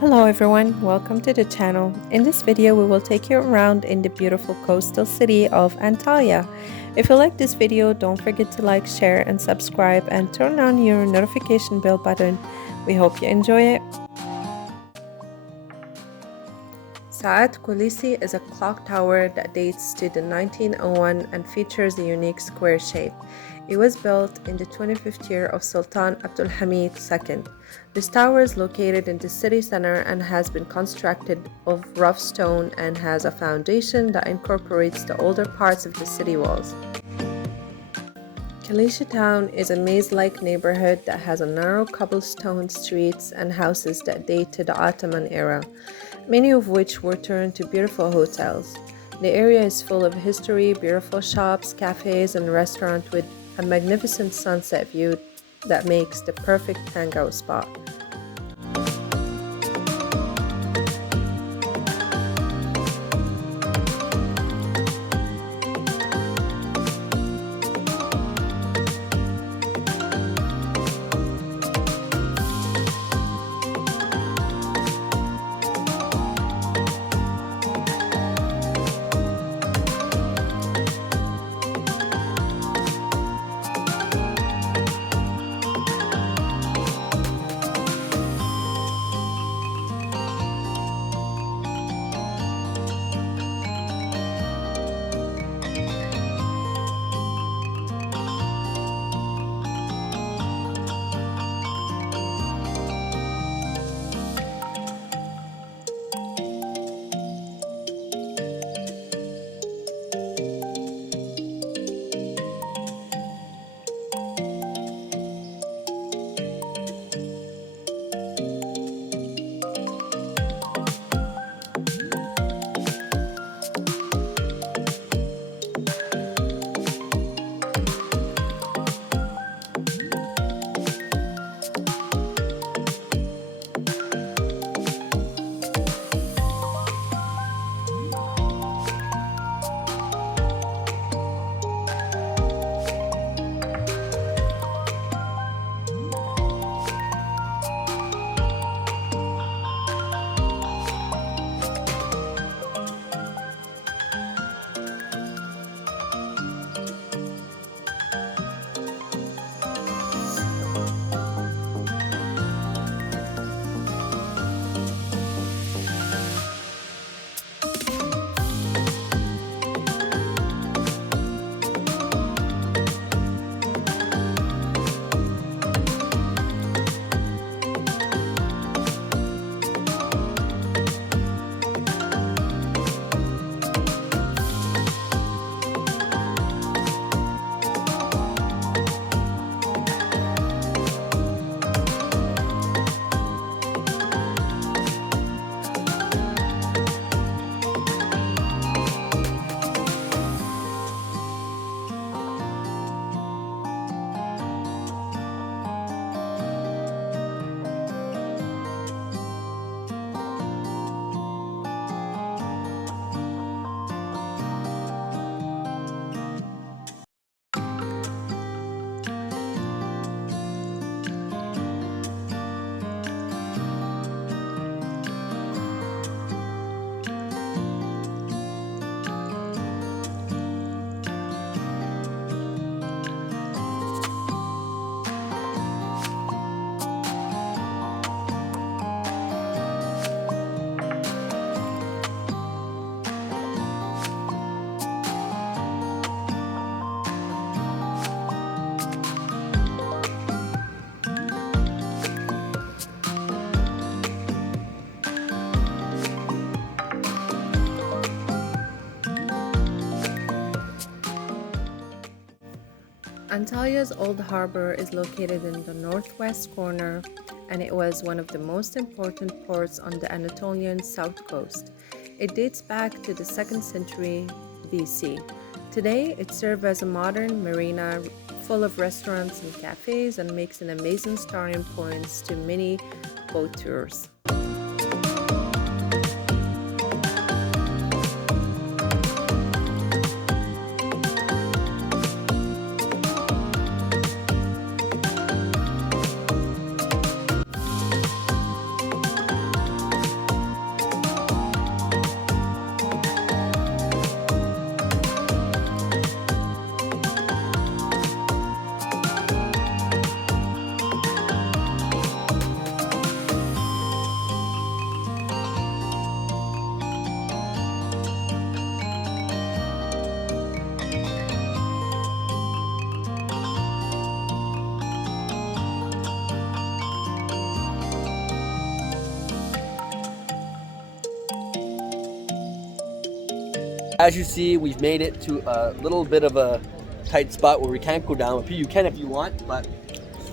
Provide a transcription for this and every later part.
Hello everyone, welcome to the channel. In this video, we will take you around in the beautiful coastal city of Antalya. If you like this video, don't forget to like, share and subscribe and turn on your notification bell button. We hope you enjoy it. Town Kaleiçi is a clock tower that dates to the 1901 and features a unique square shape. It was built in the 25th year of Sultan Abdulhamid II. This tower is located in the city center and has been constructed of rough stone and has a foundation that incorporates the older parts of the city walls. Kaleiçi town is a maze-like neighborhood that has a narrow cobblestone streets and houses that date to the Ottoman era, many of which were turned to beautiful hotels. The area is full of history, beautiful shops, cafes, and restaurants with a magnificent sunset view that makes the perfect hangout spot. Antalya's Old Harbor is located in the northwest corner, and it was one of the most important ports on the Anatolian south coast. It dates back to the 2nd century BC. Today, it serves as a modern marina full of restaurants and cafes and makes an amazing starting point to many boat tours. As you see, we've made it to a little bit of a tight spot where we can't go down. You can if you want, but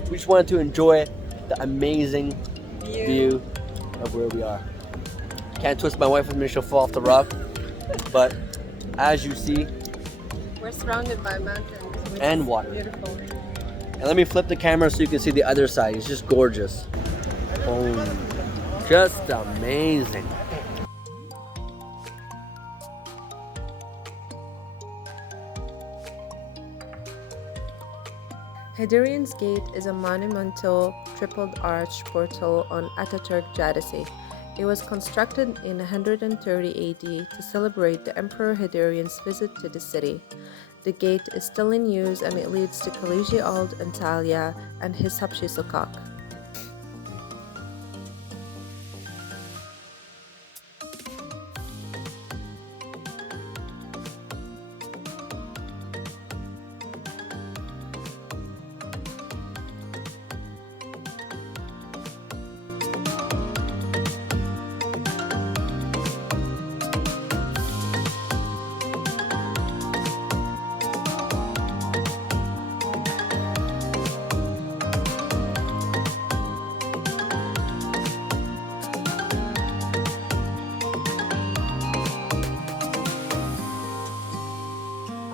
we just wanted to enjoy the amazing view of where we are. Can't twist my wife with me, she'll fall off the rock. But as you see, We're surrounded by mountains. Which and is water. Beautiful. And let me flip the camera so you can see the other side. It's just gorgeous. Oh, just amazing. Hadrian's Gate is a monumental tripled arch portal on Ataturk Caddesi. It was constructed in 130 AD to celebrate the Emperor Hadrian's visit to the city. The gate is still in use and it leads to Kaleiçi Old Antalya and Hisapshi Sokak.